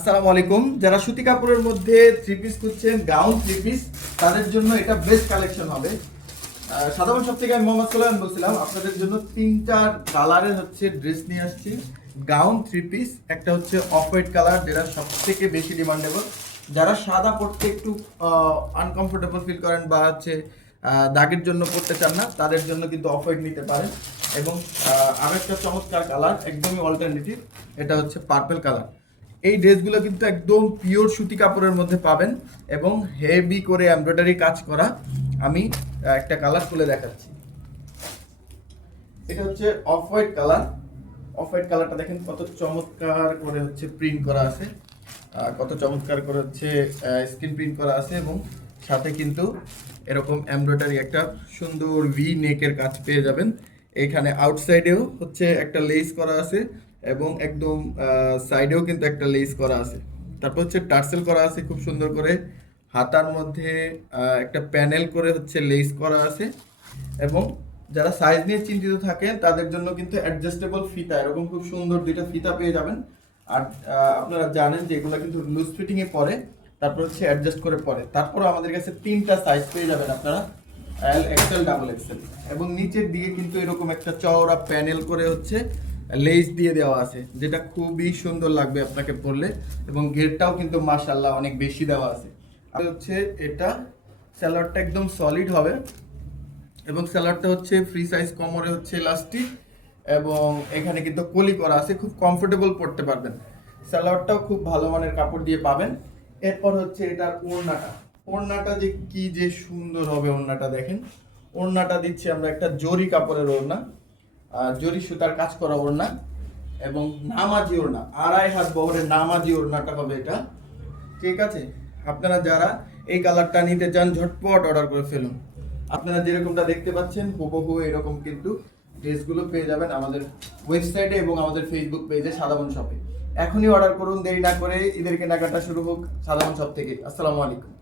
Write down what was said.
আসসালামু আলাইকুম। যারা সুতি কাপড়ের মধ্যে থ্রি পিস খুঁজছেন, গাউন থ্রি পিস, তাদের জন্য এটা বেস্ট কালেকশন হবে। সাধারণ সব থেকে আমি মোহাম্মদ সোলায়মান বলছিলাম। আপনাদের জন্য তিনটা কালারের হচ্ছে ড্রেস নিয়ে আসছি। গাউন থ্রি পিস, একটা হচ্ছে অফ হোয়াইট কালার, যেটা সব থেকে বেশি ডিমান্ডেবল। যারা সাদা পরতে একটু আনকমফোর্টেবল ফিল করেন বা হচ্ছে দাগের জন্য পরতে চান না, তাদের জন্য কিন্তু অফ হোয়াইট নিতে পারেন। এবং আরেকটা চমৎকার কালার, একদমই অল্টারনেটিভ, এটা হচ্ছে পার্পল কালার। এই ড্রেসগুলো কিন্তু একদম পিওর সুতি কাপড়ের মধ্যে পাবেন এবং হেভি করে এমব্রয়ডারি কাজ করা। আমি একটা কালার খুলে দেখাচ্ছি। এটা হচ্ছে off white colour. Off white কালারটা দেখেন কত চমৎকার করে হচ্ছে প্রিন্ট করা আছে, কত চমৎকার করে হচ্ছে স্ক্রিন প্রিন্ট করা আছে এবং সাথে কিন্তু এরকম এমব্রয়ডারি একটা সুন্দর ভি নেকের কাজ পেয়ে যাবেন। এখানে আউটসাইডেও হচ্ছে একটা লেস করা আছে এবং একদম সাইডেও কিন্তু একটা লেস করা আছে। তারপর হচ্ছে টার্সেল করা আছে খুব সুন্দর করে। হাতার মধ্যে একটা প্যানেল করে হচ্ছে লেস করা আছে এবং যারা সাইজ নিয়ে চিন্তিত থাকেন তাদের জন্য কিন্তু অ্যাডজাস্টেবল ফিতা, এরকম খুব সুন্দর দুইটা ফিতা পেয়ে যাবেন। আর আপনারা জানেন যে এগুলো কিন্তু লুজ ফিটিং এ পরে, তারপর হচ্ছে অ্যাডজাস্ট করে পরে। তারপর আমাদের কাছে তিনটা সাইজ পেয়ে যাবেন আপনারা, এল, এক্সেল, ডাবল এক্সেল। এবং নিচের দিকে কিন্তু এরকম একটা চওড়া প্যানেল করে হচ্ছে লেস দিয়ে দেওয়া আছে, যেটা খুবই সুন্দর লাগবে আপনাকে পরলে। এবং ঘেরটাও কিন্তু মাশাআল্লাহ অনেক বেশি দেওয়া আছে। আর হচ্ছে এটা স্যালোয়ারটা একদম সলিড হবে এবং স্যালোয়ারটা হচ্ছে ফ্রি সাইজ, কোমরে হচ্ছে ইলাস্টিক এবং এখানে কিন্তু কলি করা আছে, খুব কমফোর্টেবল পড়তে পারবেন। স্যালোয়ারটাও খুব ভালো মানের কাপড় দিয়ে পাবেন। এরপর হচ্ছে এটার ওড়নাটা। ওড়নাটা যে কি যে সুন্দর হবে, ওড়নাটা দেখেন। ওড়নাটা দিচ্ছি আমরা একটা জরি কাপড়ের ওড়না, জরি সুতার কাজ করা ওড়না এবং নামাজি ওড়না, 2.5 হাত বহরের নামাজি ওড়নাটা হবে এটা। ঠিক আছে, আপনারা যারা এই কালারটা নিতে চান ঝটপট অর্ডার করে ফেলুন। আপনারা যেরকমটা দেখতে পাচ্ছেন হুবহু এরকম কিন্তু ড্রেসগুলো পেয়ে যাবেন আমাদের ওয়েবসাইটে এবং আমাদের ফেসবুক পেজে সাধারণ শপে। এখনই অর্ডার করুন, দেরি না করে। ঈদের কেনাকাটা শুরু হোক সাধারণ শপ থেকে। আসসালামু আলাইকুম।